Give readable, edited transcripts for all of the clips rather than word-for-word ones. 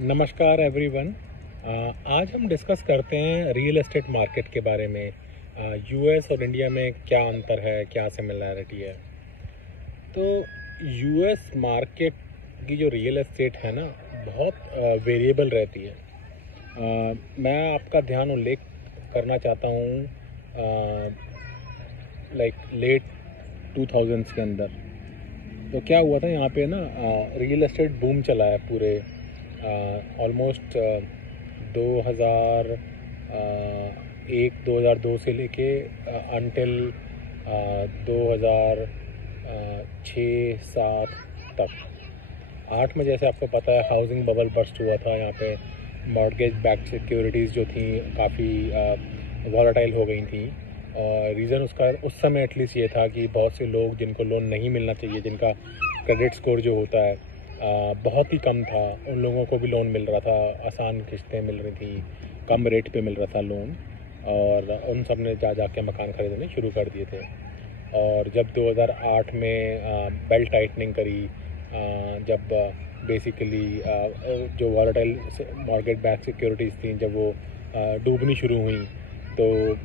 नमस्कार एवरीवन। आज हम डिस्कस करते हैं रियल एस्टेट मार्केट के बारे में। यूएस और इंडिया में क्या अंतर है, क्या सिमिलैरिटी है। तो यूएस मार्केट की जो रियल एस्टेट है ना, बहुत वेरिएबल रहती है। मैं आपका ध्यान उल्लेख करना चाहता हूँ लाइक लेट 2000s के अंदर। तो क्या हुआ था यहाँ पे ना, रियल एस्टेट बूम चला है पूरे ऑलमोस्ट 2001 2002 से लेके अनटिल 2006-7 तक। 8 में जैसे आपको पता है हाउसिंग बबल बस्ट हुआ था। यहाँ पे मॉर्गेज बैक्ड सिक्योरिटीज़ जो थी काफ़ी वॉलेटाइल हो गई थी। और रीज़न उसका उस समय एटलीस्ट ये था कि बहुत से लोग जिनको लोन नहीं मिलना चाहिए, जिनका क्रेडिट स्कोर जो होता है बहुत ही कम था, उन लोगों को भी लोन मिल रहा था। आसान किस्तें मिल रही थी, कम रेट पे मिल रहा था लोन, और उन सब ने जाके मकान ख़रीदने शुरू कर दिए थे। और जब 2008 में बेल्ट टाइटनिंग करी, जब बेसिकली जो वॉलेटाइल मॉर्गेज बैक्ड सिक्योरिटीज़ थी जब वो डूबनी शुरू हुई, तो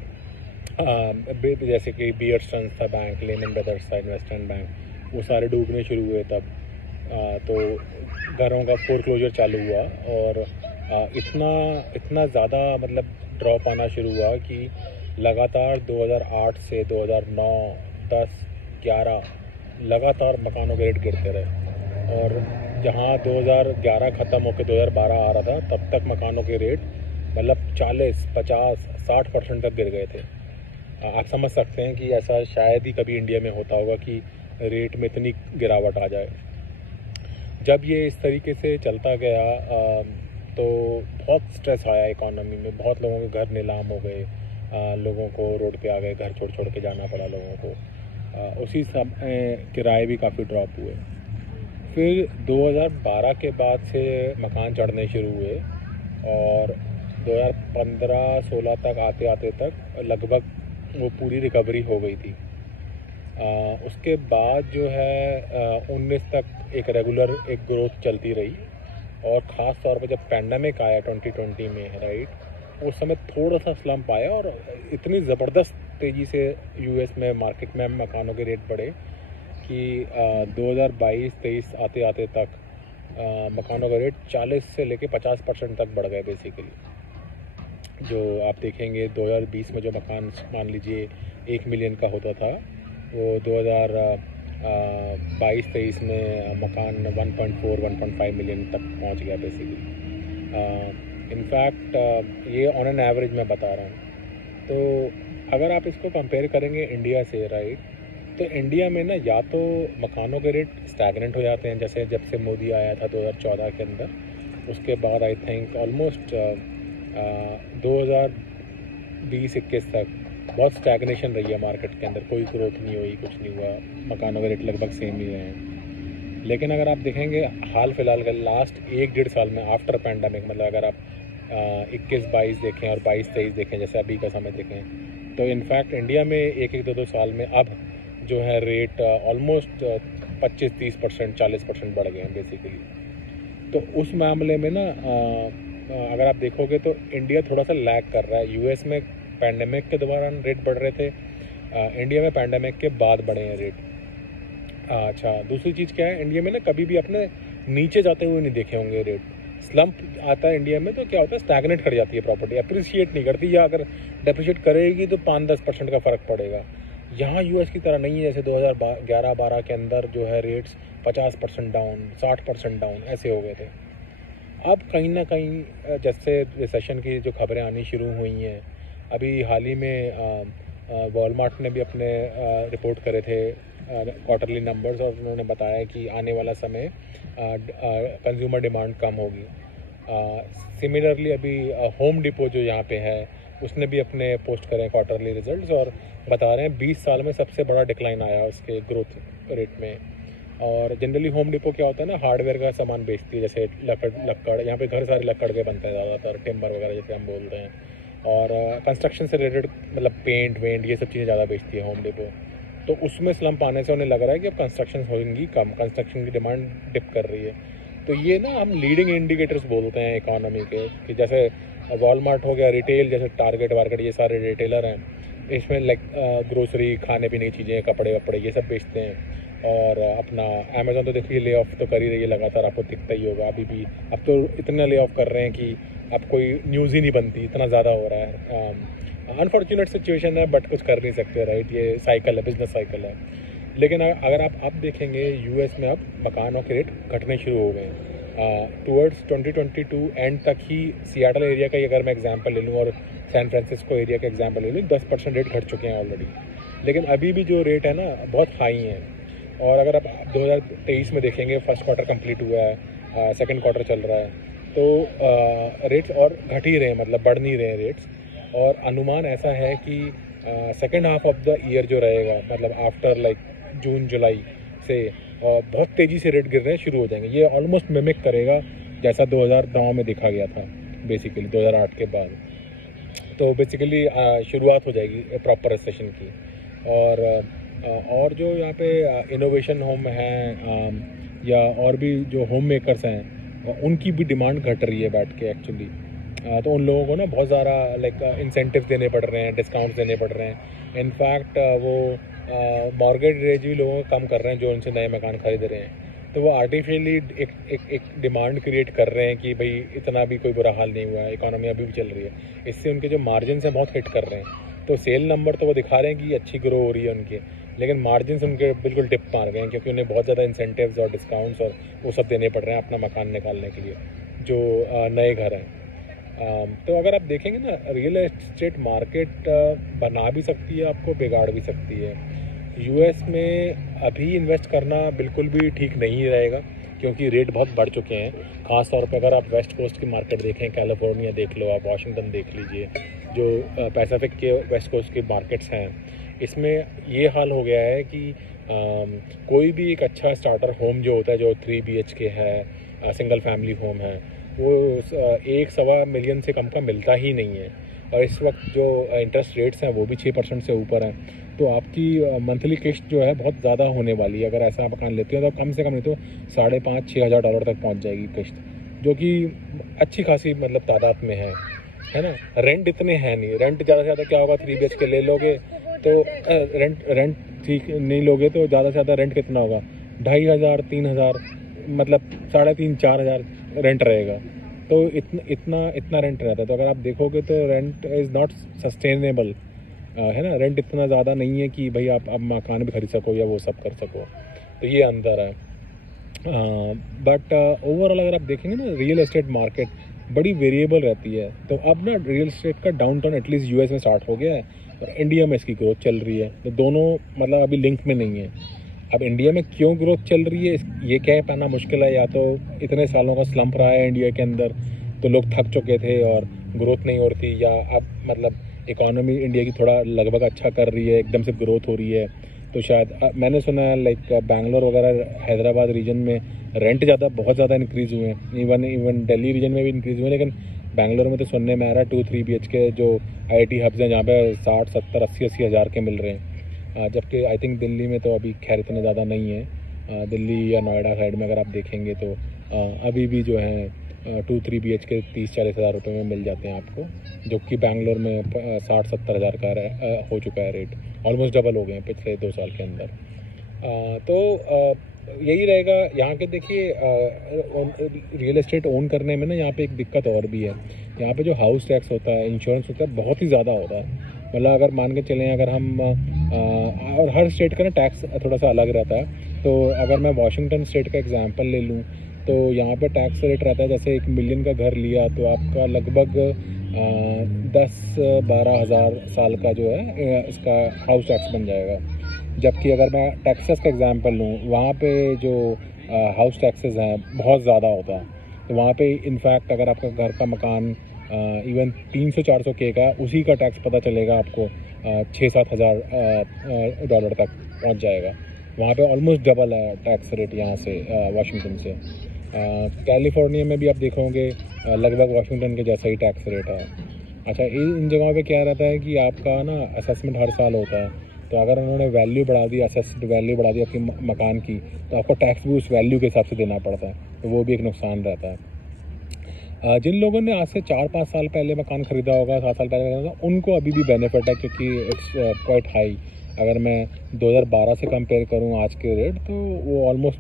जैसे कि बियर स्टर्न्स था बैंक, लेमन ब्रदर्स था, इन्वेस्टमेंट बैंक, वो सारे डूबने शुरू हुए तब। तो घरों का फोरक्लोजर चालू हुआ और इतना ज़्यादा मतलब ड्रॉप आना शुरू हुआ कि लगातार 2008 से 2009, 10, 11 लगातार मकानों के रेट गिरते रहे। और जहाँ 2011 ख़त्म होकर 2012 आ रहा था, तब तक मकानों के रेट मतलब 40, 50, 60% तक गिर गए थे। आप समझ सकते हैं कि ऐसा शायद ही कभी इंडिया में होता होगा कि रेट में इतनी गिरावट आ जाए। जब ये इस तरीके से चलता गया तो बहुत स्ट्रेस आया इकोनॉमी में। बहुत लोगों के घर नीलाम हो गए, लोगों को रोड पे आ गए, घर छोड़ छोड़ के जाना पड़ा लोगों को। उसी समय किराए भी काफ़ी ड्रॉप हुए। फिर 2012 के बाद से मकान चढ़ने शुरू हुए और 2015-16 तक आते आते तक लगभग वो पूरी रिकवरी हो गई थी। उसके बाद जो है 19 तक एक रेगुलर एक ग्रोथ चलती रही। और ख़ास तौर पर जब पैंडमिक आया 2020 में, राइट, उस समय थोड़ा सा स्लम्प आया और इतनी ज़बरदस्त तेज़ी से यूएस में मार्केट में मकानों के रेट बढ़े कि 2022-23 आते आते तक मकानों का रेट 40 से लेके 50% तक बढ़ गए बेसिकली। जो आप देखेंगे 2020 में जो मकान मान लीजिए 1 मिलियन का होता था, वो 2022-23 में मकान 1.4-1.5 मिलियन तक पहुंच गया बेसिकली। इनफैक्ट ये ऑन एन एवरेज मैं बता रहा हूँ। तो अगर आप इसको कंपेयर करेंगे इंडिया से, राइट, तो इंडिया में ना या तो मकानों के रेट स्टैगनेंट हो जाते हैं, जैसे जब से मोदी आया था 2014 के अंदर। उसके बाद आई थिंक ऑलमोस्ट 2020-21 तक बहुत स्टैग्नेशन रही है मार्केट के अंदर। कोई ग्रोथ नहीं हुई, कुछ नहीं हुआ, मकानों के रेट लगभग सेम ही हैं। लेकिन अगर आप देखेंगे हाल फिलहाल का लास्ट 1-1.5 साल में आफ्टर पैंडमिक, मतलब अगर आप 21-22 देखें और 22-23 देखें, जैसे अभी का समय देखें, तो इनफैक्ट इंडिया में 1-1, 2-2 साल में अब जो है रेट ऑलमोस्ट 25-30%, 40% बढ़ गए हैं बेसिकली। तो उस मामले में ना अगर आप देखोगे तो इंडिया थोड़ा सा लैग कर रहा है। यूएस में पैंडेमिक के दौरान रेट बढ़ रहे थे, इंडिया में पैंडेमिक के बाद बढ़े हैं रेट। अच्छा, दूसरी चीज़ क्या है, इंडिया में ना कभी भी अपने नीचे जाते हुए नहीं देखे होंगे रेट। स्लम्प आता है इंडिया में तो क्या होता है, स्टैगनेट कर जाती है प्रॉपर्टी, अप्रिशिएट नहीं करती, या अगर डेप्रिशिएट करेगी तो 5-10% का फ़र्क पड़ेगा। यहाँ यूएस की तरह नहीं है, जैसे 2011-12 के अंदर जो है रेट्स 50% डाउन, 60% डाउन ऐसे हो गए थे। अब कहीं ना कहीं जैसे रिसेशन की जो खबरें आनी शुरू हुई हैं, अभी हाल ही में वॉलमार्ट ने भी अपने रिपोर्ट करे थे क्वार्टरली नंबर्स, और उन्होंने बताया कि आने वाला समय कंज्यूमर डिमांड कम होगी। सिमिलरली अभी होम डिपो जो यहाँ पे है, उसने भी अपने पोस्ट करे क्वार्टरली रिजल्ट्स और बता रहे हैं 20 साल में सबसे बड़ा डिक्लाइन आया उसके ग्रोथ रेट में। और जनरली होम डिपो क्या होता है ना, हार्डवेयर का सामान बेचती है, जैसे लक्कड़ यहाँ पे घर सारे लक्कड़ के बनते हैं ज़्यादातर, टिम्बर वगैरह जैसे हम बोलते हैं। और कंस्ट्रक्शन से रिलेटेड मतलब पेंट वेंट ये सब चीज़ें ज़्यादा बेचती है होम डिपो। तो उसमें स्लम्प आने से उन्हें लग रहा है कि अब कंस्ट्रक्शन होंगी कम, कंस्ट्रक्शन की डिमांड डिप कर रही है। तो ये ना हम लीडिंग इंडिकेटर्स बोलते हैं इकोनॉमी के, कि जैसे वॉलमार्ट हो गया रिटेल, जैसे टारगेट वारगेट, ये सारे रिटेलर हैं, इसमें लाइक ग्रोसरी, खाने पीने की चीज़ें, कपड़े वपड़े, ये सब बेचते हैं। और अपना अमेज़ॉन तो देखिए ले ऑफ तो कर ही रही है लगातार, आपको दिखता ही होगा अभी भी। अब तो इतना ले ऑफ कर रहे हैं कि अब कोई न्यूज़ ही नहीं बनती, इतना ज़्यादा हो रहा है। अनफॉर्चुनेट सिचुएशन है, बट कुछ कर नहीं सकते, राइट, ये साइकिल है, बिजनेस साइकिल है। लेकिन अगर आप देखेंगे यूएस में अब मकानों के रेट घटने शुरू हो गए हैं। टूवर्ड्स 2022 एंड तक ही सियाटल एरिया का ही अगर मैं एग्जांपल ले लूँ और सैन फ्रांसिस्को एरिया का एग्जांपल ले लूँ, 10% रेट घट चुके हैं ऑलरेडी। लेकिन अभी भी जो रेट है ना बहुत हाई हैं। और अगर आप 2023 में देखेंगे, फर्स्ट क्वार्टर कंप्लीट हुआ है, सेकंड क्वार्टर चल रहा है, तो रेट्स और घट ही रहे हैं, मतलब बढ़ नहीं रहे हैं रेट्स। और अनुमान ऐसा है कि second half of the year जो रहेगा, मतलब आफ्टर लाइक जून जुलाई से बहुत तेज़ी से रेट गिरने शुरू हो जाएंगे। ये ऑलमोस्ट मिमिक करेगा जैसा 2009 में देखा गया था, बेसिकली 2008 के बाद। तो बेसिकली शुरुआत हो जाएगी प्रॉपर रिसेशन की। और जो यहाँ पे इनोवेशन होम हैं या और भी जो होम मेकर्स हैं, उनकी भी डिमांड घट रही है बैठ के एक्चुअली। तो उन लोगों को ना बहुत ज़्यादा लाइक इंसेंटिव देने पड़ रहे हैं, डिस्काउंट्स देने पड़ रहे हैं। इनफैक्ट वो मॉर्गेज रेट भी लोगों को कम कर रहे हैं जो उनसे नए मकान खरीद रहे हैं। तो वो आर्टिफिशियली एक डिमांड क्रिएट कर रहे हैं कि भाई इतना भी कोई बुरा हाल नहीं हुआ है, इकोनॉमी अभी भी चल रही है। इससे उनके जो मार्जिन हैं बहुत हिट कर रहे हैं। तो सेल नंबर तो वो दिखा रहे हैं कि अच्छी ग्रो हो रही है उनके, लेकिन मार्जिन उनके बिल्कुल डिप मार गए हैं, क्योंकि उन्हें बहुत ज़्यादा इंसेंटिव्स और डिस्काउंट्स और वो सब देने पड़ रहे हैं अपना मकान निकालने के लिए, जो नए घर हैं। तो अगर आप देखेंगे ना, रियल एस्टेट मार्केट बना भी सकती है आपको, बिगाड़ भी सकती है। यूएस में अभी इन्वेस्ट करना बिल्कुल भी ठीक नहीं रहेगा, क्योंकि रेट बहुत बढ़ चुके हैं। ख़ास तौर पे अगर आप वेस्ट कोस्ट की मार्केट देखें, कैलिफोर्निया देख लो, आप वाशिंगटन देख लीजिए, जो पैसिफिक के वेस्ट कोस्ट की मार्केट्स हैं, इसमें ये हाल हो गया है कि कोई भी एक अच्छा स्टार्टर होम जो होता है, जो 3 BHK है, सिंगल फैमिली होम है, वो 1-1.25 मिलियन से कम का मिलता ही नहीं है। और इस वक्त जो इंटरेस्ट रेट्स हैं वो भी 6% से ऊपर हैं। तो आपकी मंथली किस्त जो है बहुत ज़्यादा होने वाली है। अगर ऐसा मकान लेते हो तो कम से कम नहीं तो $5,500-6 हज़ार डॉलर तक पहुंच जाएगी किस्त, जो कि अच्छी खासी मतलब तादाद में है ना। रेंट इतने हैं नहीं, रेंट ज़्यादा से ज़्यादा क्या होगा, 3 BHK ले लोगे तो रेंट ठीक नहीं लोगे तो ज़्यादा से ज़्यादा रेंट कितना होगा, 2,500-3,000, मतलब 3,500-4 हज़ार रेंट रहेगा। तो इतना रेंट रहता है। तो अगर आप देखोगे तो रेंट इज़ नॉट सस्टेनेबल, है ना। रेंट इतना ज़्यादा नहीं है कि भाई आप अब मकान भी खरीद सको या वो सब कर सको। तो ये अंदर है। बट ओवरऑल अगर आप देखेंगे ना, रियल एस्टेट मार्केट बड़ी वेरिएबल रहती है। तो अब ना रियल एस्टेट का डाउन टाउन एटलीस्ट यूएस में स्टार्ट हो गया है और इंडिया में इसकी ग्रोथ चल रही है। तो दोनों मतलब अभी लिंक में नहीं है। अब इंडिया में क्यों ग्रोथ चल रही है ये कह पाना मुश्किल है। या तो इतने सालों का स्लम्प रहा है इंडिया के अंदर, तो लोग थक चुके थे और ग्रोथ नहीं हो रही थी, या अब मतलब इकोनॉमी इंडिया की थोड़ा लगभग अच्छा कर रही है, एकदम से ग्रोथ हो रही है। तो शायद मैंने सुना है लाइक बैंगलोर वगैरह, हैदराबाद रीजन में रेंट बहुत ज़्यादा इंक्रीज़ हुए हैं। इवन दिल्ली रीजन में भी इंक्रीज़ हुए हैं, लेकिन बैंगलोर में तो सुनने में आ रहा है 2-3 BHK जो IIT हब्स हैं जहाँ पे 60-70-80-80 हज़ार के मिल रहे हैं। जबकि आई थिंक दिल्ली में तो अभी खैर इतने ज़्यादा नहीं है। दिल्ली या नोएडा साइड में अगर आप देखेंगे तो अभी भी जो है 2-3 BHK 30-40 हज़ार रुपये में मिल जाते हैं आपको, जो कि बैंगलोर में 60-70 हज़ार का हो चुका है रेट। ऑलमोस्ट डबल हो गए हैं पिछले 2 साल के अंदर। तो यही रहेगा यहाँ के। देखिए रियल एस्टेट ओन करने में ना यहाँ पे एक दिक्कत और भी है। यहाँ पे जो हाउस टैक्स होता है, इंश्योरेंस होता है, बहुत ही ज़्यादा होता है। मतलब अगर मान के चलें, अगर हम और हर स्टेट का ना टैक्स थोड़ा सा अलग रहता है। तो अगर मैं वाशिंगटन स्टेट का एग्जांपल ले लूँ तो यहाँ पे टैक्स रेट रहता है, जैसे 1 मिलियन का घर लिया तो आपका लगभग 10-12 हज़ार साल का जो है इसका हाउस टैक्स बन जाएगा। जबकि अगर मैं टेक्सास का एग्जांपल लूँ, वहाँ पे जो हाउस टैक्सेस हैं बहुत ज़्यादा होता है। तो वहाँ पे इनफैक्ट अगर आपका घर का मकान इवन 300-400 के का, उसी का टैक्स पता चलेगा आपको 6-7 हज़ार डॉलर तक पहुँच जाएगा। वहाँ पे ऑलमोस्ट डबल है टैक्स रेट यहाँ से, वाशिंगटन से। कैलिफोर्निया में भी आप देखोगे लगभग वाशिंगटन के जैसा ही टैक्स रेट है। अच्छा, इन जगहों पे क्या रहता है कि आपका ना असेसमेंट हर साल होता है। तो अगर उन्होंने वैल्यू बढ़ा दी, असेस्ड वैल्यू बढ़ा दी आपकी मकान की, तो आपको टैक्स भी उस वैल्यू के हिसाब से देना पड़ता है, तो वो भी एक नुकसान रहता है। जिन लोगों ने आज से 4-5 साल पहले मकान ख़रीदा होगा, 7 साल पहले खरीदा होगा, उनको अभी भी बेनिफिट है, क्योंकि इट्स क्वाइट हाई। अगर मैं 2012 से कंपेयर करूँ आज के रेट, तो वो ऑलमोस्ट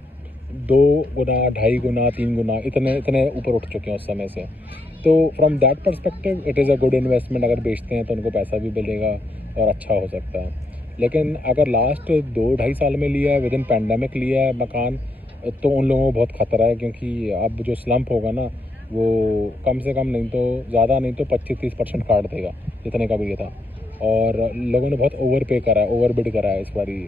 2 गुना, 2.5 गुना, 3 गुना इतने ऊपर उठ चुके हैं उस समय से। तो from that perspective it is a good investment. अगर बेचते हैं तो उनको पैसा भी मिलेगा और अच्छा हो सकता है। लेकिन अगर लास्ट 2-2.5 साल में लिया है, विद इन पैंडमिक लिया है मकान, तो उन लोगों को बहुत ख़तरा है, क्योंकि अब जो स्लम्प होगा ना, वो कम से कम नहीं तो ज़्यादा नहीं तो 25-30% काट देगा जितने का भी ये था। और लोगों ने बहुत ओवर पे करा है, ओवर बिड करा है इस बारी,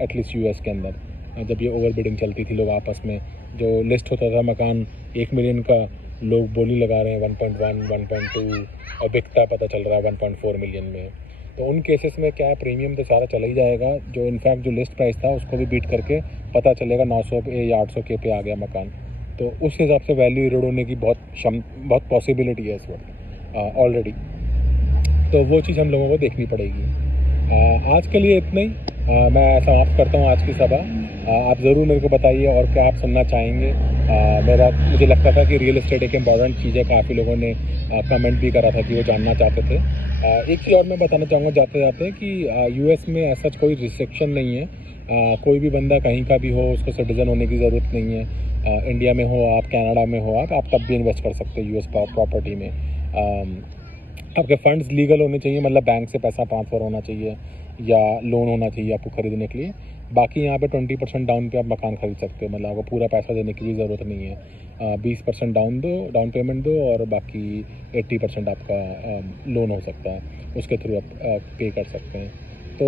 एटलीस्ट यूएस के अंदर। जब ये ओवर बिडिंग चलती थी, लोग आपस में जो लिस्ट होता था मकान 1 मिलियन का, लोग बोली लगा रहे हैं 1.1, 1.2 और बिकता पता चल रहा है 1.4 मिलियन में। तो उन केसेस में क्या है, प्रीमियम तो सारा चला ही जाएगा, जो इनफैक्ट जो लिस्ट प्राइस था उसको भी बीट करके पता चलेगा 900 पे या 800 के पे आ गया मकान। तो उस हिसाब से वैल्यू इरोड होने की बहुत पॉसिबिलिटी है इस वक्त ऑलरेडी। तो वो चीज़ हम लोगों को देखनी पड़ेगी। आज के लिए इतना ही। मैं समाप्त करता हूँ आज की सभा। आप ज़रूर मेरे को बताइए और क्या आप सुनना चाहेंगे। मुझे लगता था कि रियल एस्टेट एक इम्पॉर्टेंट चीज़ है। काफ़ी लोगों ने कमेंट भी करा था कि वो जानना चाहते थे। एक चीज़ और मैं बताना चाहूँगा जाते जाते कि यूएस में ऐसा कोई रिस्ट्रिक्शन नहीं है। कोई भी बंदा कहीं का भी हो, उसको सिटीज़न होने की ज़रूरत नहीं है। इंडिया में हो आप, कनाडा में हो आप तब भी इन्वेस्ट कर सकते हैं यूएस प्रॉपर्टी में। आपके फंड्स लीगल होने चाहिए, मतलब बैंक से पैसा ट्रांसफ़र होना चाहिए या लोन होना चाहिए आपको ख़रीदने के लिए। बाकी यहाँ पे 20% डाउन पे आप मकान खरीद सकते हो, मतलब आपको पूरा पैसा देने की भी ज़रूरत नहीं है। 20% डाउन पेमेंट दो और बाकी 80% आपका लोन हो सकता है, उसके थ्रू आप पे कर सकते हैं। तो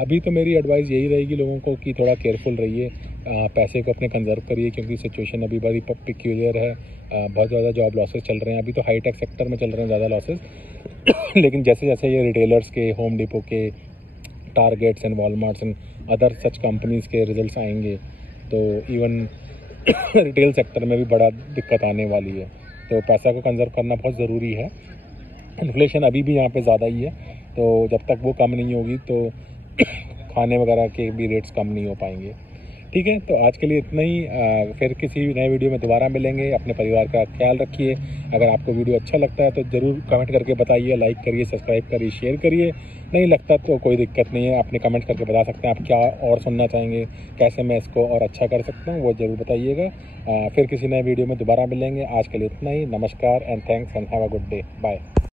अभी तो मेरी एडवाइस यही रहेगी लोगों को कि थोड़ा केयरफुल रहिए, पैसे को अपने कंजर्व करिए, क्योंकि सिचुएशन अभी बड़ी पिक्यूलियर है। बहुत ज़्यादा जॉब लॉसेस चल रहे हैं, अभी तो हाईटेक सेक्टर में चल रहे हैं ज़्यादा लॉसेस लेकिन जैसे जैसे ये रिटेलर्स के, होम डिपो के, Targets and Walmarts and other such companies के रिजल्ट्स आएंगे, तो इवन रिटेल सेक्टर में भी बड़ा दिक्कत आने वाली है। तो पैसा को कंजर्व करना बहुत ज़रूरी है। इन्फ्लेशन अभी भी यहाँ पे ज़्यादा ही है, तो जब तक वो कम नहीं होगी तो खाने वगैरह के भी रेट्स कम नहीं हो पाएंगे। ठीक है, तो आज के लिए इतना ही। फिर किसी नए वीडियो में दोबारा मिलेंगे। अपने परिवार का ख्याल रखिए। अगर आपको वीडियो अच्छा लगता है तो ज़रूर कमेंट करके बताइए, लाइक करिए, सब्सक्राइब करिए, शेयर करिए। नहीं लगता तो कोई दिक्कत नहीं है, अपने कमेंट करके बता सकते हैं आप क्या और सुनना चाहेंगे, कैसे मैं इसको और अच्छा कर सकता हूँ, वो ज़रूर बताइएगा। फिर किसी नए वीडियो में दोबारा मिलेंगे। आज के लिए इतना ही। नमस्कार and thanks and have a good day. Bye.